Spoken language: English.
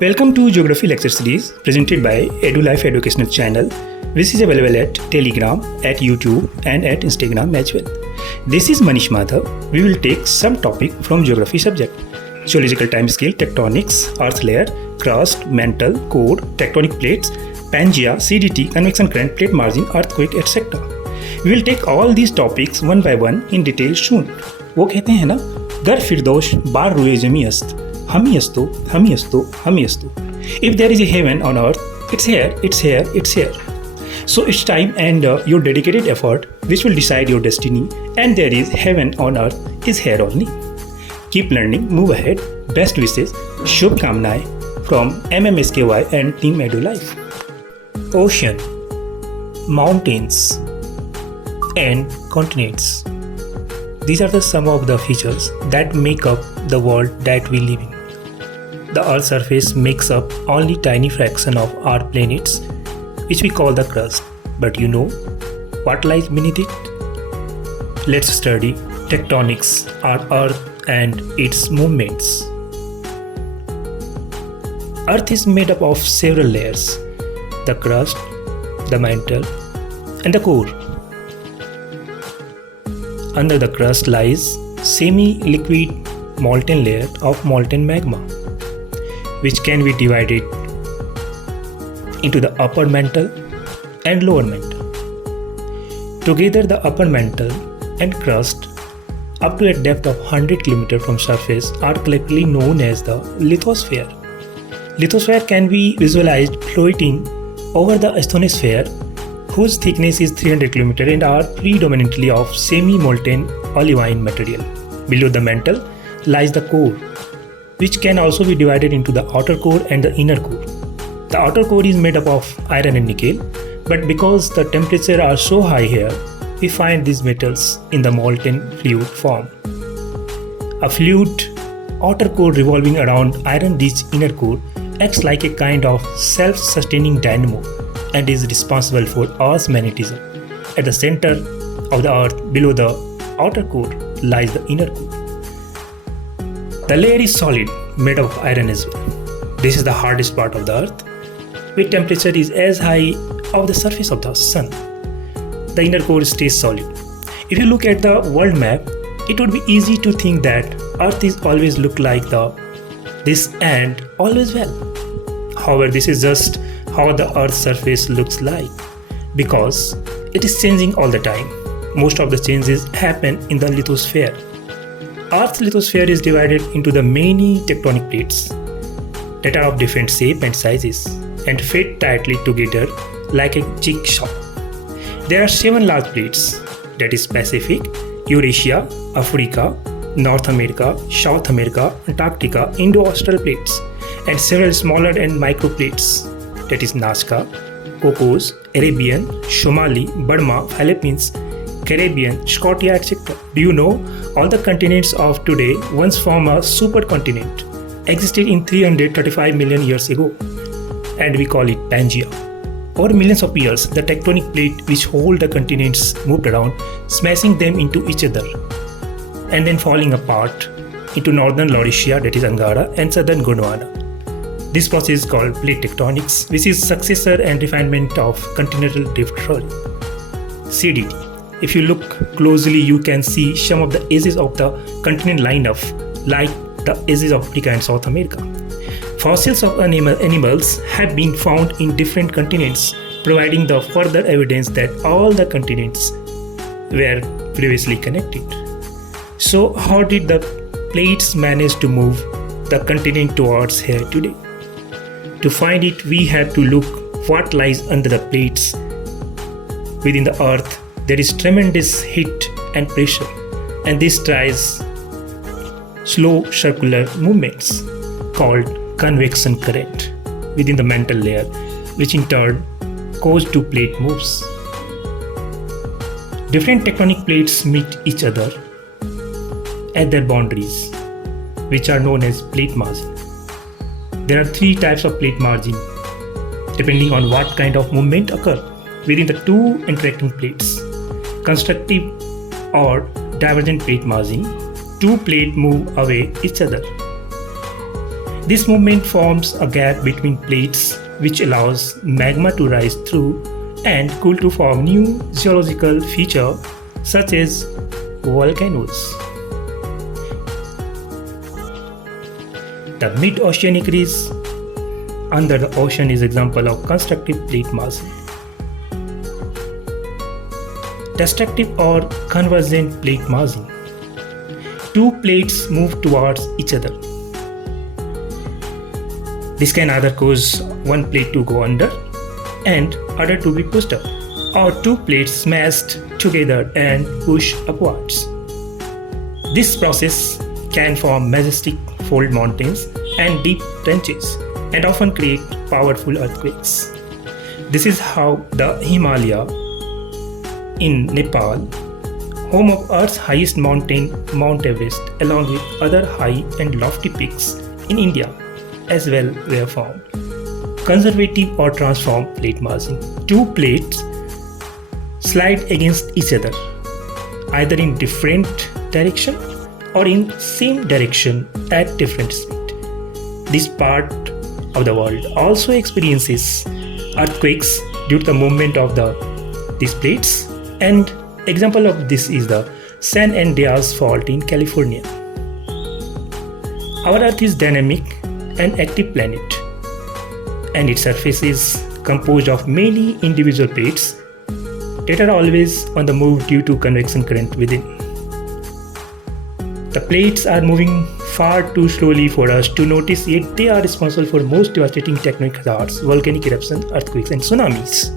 Welcome to Geography Lecture Series presented by edulife educational channel, which is available at Telegram, at YouTube and at Instagram as well. This is Manish Madhav. We will take some topic from geography subject. Geological timescale, tectonics, earth layer, crust, mantle, core, tectonic plates, Pangea, CDT, convection current, plate margin, earthquake, etc. We will take all these topics one by one in detail soon. वो कहते हैं ना, गर फिरदौश बार रुए जमी अस्त, हमी अस्तो, हमी अस्तो, हमी अस्तो. If there is a heaven on earth, it's here, it's here, it's here. So it's time and your dedicated effort which will decide your destiny, and there is heaven on earth is here only. Keep learning, move ahead. Best wishes, Shubh Kamnaएं from MMSKY and Team edulife. Ocean, mountains, and continents. These are some of the features that make up the world that we live in. The Earth's surface makes up only tiny fraction of our planets, which we call the crust. But you know what lies beneath it? Let's study tectonics, our Earth and its movements. Earth is made up of several layers: the crust, the mantle, and the core. Under the crust lies semi-liquid molten layer of molten magma, which can be divided into the upper mantle and lower mantle. Together, the upper mantle and crust, up to a depth of 100 km from surface, are collectively known as the lithosphere. Lithosphere can be visualized floating over the asthenosphere, whose thickness is 300 km and are predominantly of semi-molten olivine material. Below the mantle lies the core, which can also be divided into the outer core and the inner core. The outer core is made up of iron and nickel, but because the temperatures are so high here, we find these metals in the molten fluid form. A fluid outer core revolving around iron-rich inner core acts like a kind of self-sustaining dynamo and is responsible for Earth's magnetism. At the center of the Earth, below the outer core, lies the inner core. The layer is solid, made of iron as well. This is the hardest part of the Earth, where temperature is as high of the surface of the Sun. The inner core stays solid. If you look at the world map, it would be easy to think that Earth is always look like this and always well. However, this is just how the Earth's surface looks like, because it is changing all the time. Most of the changes happen in the lithosphere. Earth's lithosphere is divided into the many tectonic plates that are of different shape and sizes and fit tightly together like a jigsaw. There are 7 large plates, that is Pacific, Eurasia, Africa, North America, South America, Antarctica, Indo-Austral plates, and several smaller and micro plates, that is Nazca, Cocos, Arabian, Somali, Burma, Philippines, Caribbean, Scotia, etc. Do you know all the continents of today once formed a supercontinent, existed in 335 million years ago, and we call it Pangea. Over millions of years, the tectonic plate which hold the continents moved around, smashing them into each other, and then falling apart into northern Laurasia, that is Angara, and southern Gondwana. This process is called plate tectonics, which is successor and refinement of continental drift theory. CDT. If you look closely, you can see some of the edges of the continent lined up, like the edges of Africa and South America. Fossils of animals have been found in different continents, providing the further evidence that all the continents were previously connected. So how did the plates manage to move the continent towards here today? To find it, we have to look what lies under the plates. Within the Earth, there is tremendous heat and pressure, and this drives slow circular movements called convection current within the mantle layer, which in turn cause two plate moves. Different tectonic plates meet each other at their boundaries, which are known as plate margin. There are 3 types of plate margin, depending on what kind of movement occur within the 2 interacting plates. Constructive or divergent plate margin, 2 plates move away each other. This movement forms a gap between plates which allows magma to rise through and cool to form new geological features such as volcanoes. The mid-oceanic ridge under the ocean is an example of constructive plate massing. Destructive or convergent plate massing. Two plates move towards each other. This can either cause one plate to go under and other to be pushed up, or two plates smashed together and pushed upwards. This process can form majestic fold mountains and deep trenches and often create powerful earthquakes. This is how the Himalaya in Nepal, home of Earth's highest mountain, Mount Everest, along with other high and lofty peaks in India as well, were formed. Conservative or transform plate massing. Two plates slide against each other, either in different direction or in same direction at different speed. This part of the world also experiences earthquakes due to the movement of these plates, and example of this is the San Andreas Fault in California. Our Earth is dynamic and active planet, and its surface is composed of many individual plates that are always on the move due to convection current within. The plates are moving far too slowly for us to notice, yet they are responsible for most devastating tectonic hazards, volcanic eruptions, earthquakes, and tsunamis.